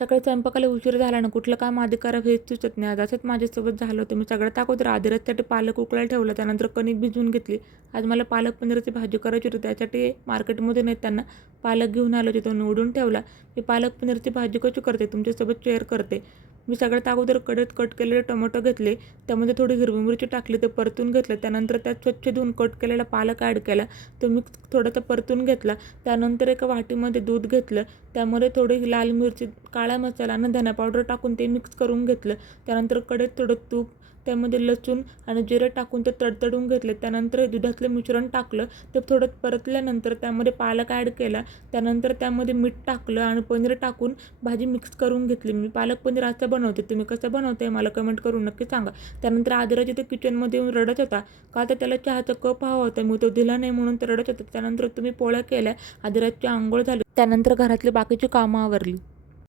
सकाळी स्वयंपाकाला उशीर झाला ना, कुठलं काम आधी करावं हेच सुचत नाही. आज असंच माझ्यासोबत झालं होतं. मी सगळ्यात अगोदर आधी रस्त्यासाठी पालक उकळायला ठेवला, त्यानंतर कणिक भिजवून घेतली. आज मला पालक पनीरची भाजी करायची होती, त्यासाठी मार्केटमधून येताना पालक घेऊन आलो, तिथं निवडून ठेवला. मी पालक पनीरची भाजी कशी करते तुमच्यासोबत शेअर करते. मी सगळ्यात अगोदर कढईत कट केलेले टोमॅटो घेतले, त्यामध्ये थोडी हिरवी मिरची टाकली, ते परतून घेतलं. त्यानंतर त्यात स्वच्छ धुवून कट केलेला पालक ॲड केला, तो मिक्स थोडासा परतून घेतला. त्यानंतर एका वाटीमध्ये दूध घेतलं, त्यामध्ये थोडी लाल मिरची, काळा मसाला आणि धना पावडर टाकून ते मिक्स करून घेतलं. त्यानंतर कढईत थोडं तूप, त्यामध्ये लसूण आणि जिरे टाकून ते तडतडून घेतले. त्यानंतर दुधातलं मिश्रण टाकलं, ते थोडं परतल्यानंतर त्यामध्ये पालक ॲड केला. त्यानंतर त्यामध्ये मीठ टाकलं आणि पनीर टाकून भाजी मिक्स करून घेतली. मी पालक पनीर असं बनवते, तुम्ही कसं बनवते मला कमेंट करून नक्की सांगा. त्यानंतर आदिराज इथे किचनमध्ये येऊन रडत होता, का तर त्याला चहाचा कप हवा होता, मी तो दिला नाही म्हणून तो रडत होता. त्यानंतर तुम्ही पोळ्या केल्या, आदिराजची आंघोळ झाली, त्यानंतर घरातली बाकीची कामं आवरली.